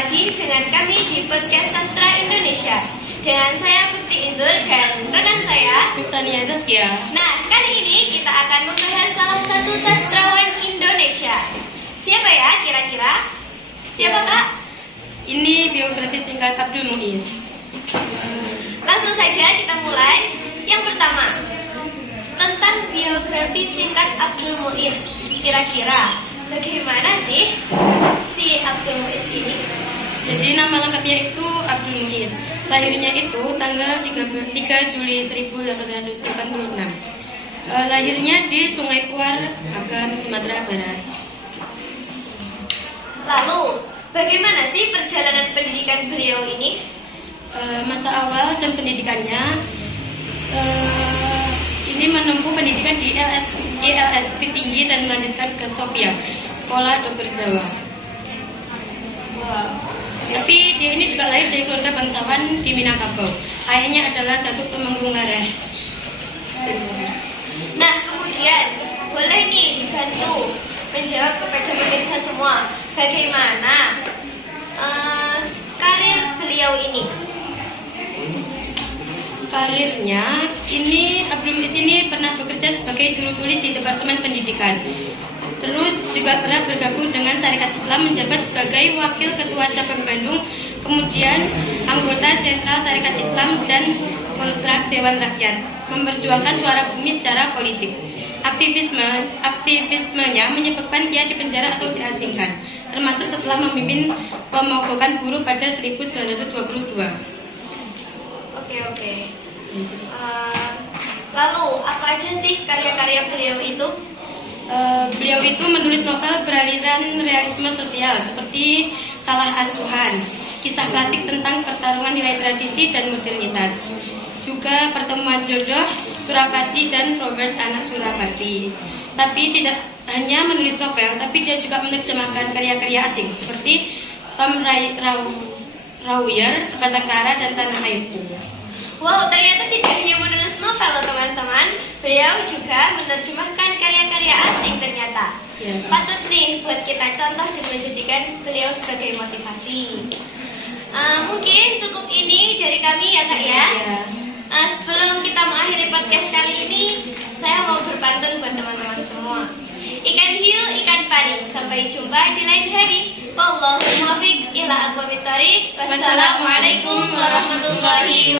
lagi dengan kami di Podcast Sastra Indonesia. Dengan saya Putri Izul dan rekan saya Miftania Zaskia. Nah, kali ini kita akan membahas salah satu sastrawan Indonesia. Siapa ya kira-kira? Siapa Kak? Ini biografi singkat Abdul Muiz. Langsung saja kita mulai. Yang pertama, tentang biografi singkat Abdul Muiz. Kira-kira bagaimana sih si Abdul Muiz ini? Jadi nama lengkapnya itu Abdul Muiz. Lahirnya itu tanggal 3 Juli 1886. Lahirnya di Sungai Puar, Agam, Sumatera Barat. Lalu, bagaimana sih perjalanan pendidikan beliau ini? Masa awal dan pendidikannya ini menempuh pendidikan di LSP Tinggi dan melanjutkan ke Sofia, Sekolah Dokter Jawa. Wow. Tapi dia ini juga lahir dari keluarga bangsawan di Minangkabau. Ayahnya adalah Datuk Temenggung Lareh. Nah, kemudian boleh nih dibantu menjawab kepada pemirsa semua bagaimana karir beliau ini. Karirnya, ini Abdul Muiz ini pernah bekerja sebagai juru tulis di Departemen Pendidikan. Terus juga pernah bergabung dengan Sarekat Islam, menjabat sebagai Wakil Ketua Cabang Bandung, kemudian anggota Sentral Sarekat Islam dan Kontrak Dewan Rakyat, memperjuangkan suara bumi secara politik. Aktivismenya menyebabkan dia dipenjara atau diasingkan, termasuk setelah memimpin pemogokan buruh pada 1922. Oke. Lalu apa aja sih karya-karya beliau itu? Beliau itu menulis novel beraliran realisme sosial seperti Salah Asuhan, kisah klasik tentang pertarungan nilai tradisi dan modernitas. Juga Pertemuan Jodoh, Surapati dan Robert Anak Surapati. Tapi tidak hanya menulis novel, tapi dia juga menerjemahkan karya-karya asing seperti Tom Sawyer, Sebatang Kara dan Tanah Airku. Wow, ternyata tidak hanya menulis novel teman-teman, beliau juga menerjemahkan karya-karya asing ternyata. Ya. Patut nih buat kita contoh dan menjadikan beliau sebagai motivasi. Mungkin cukup ini dari kami ya Kak ya. Sebelum kita mengakhiri podcast kali ini, saya mau berpantun buat teman-teman semua. Ikan hiu, ikan pari. Sampai jumpa di lain hari. Wallahu muwaffiq ila aqwamit thoriq. Wassalamualaikum warahmatullahi wabarakatuh.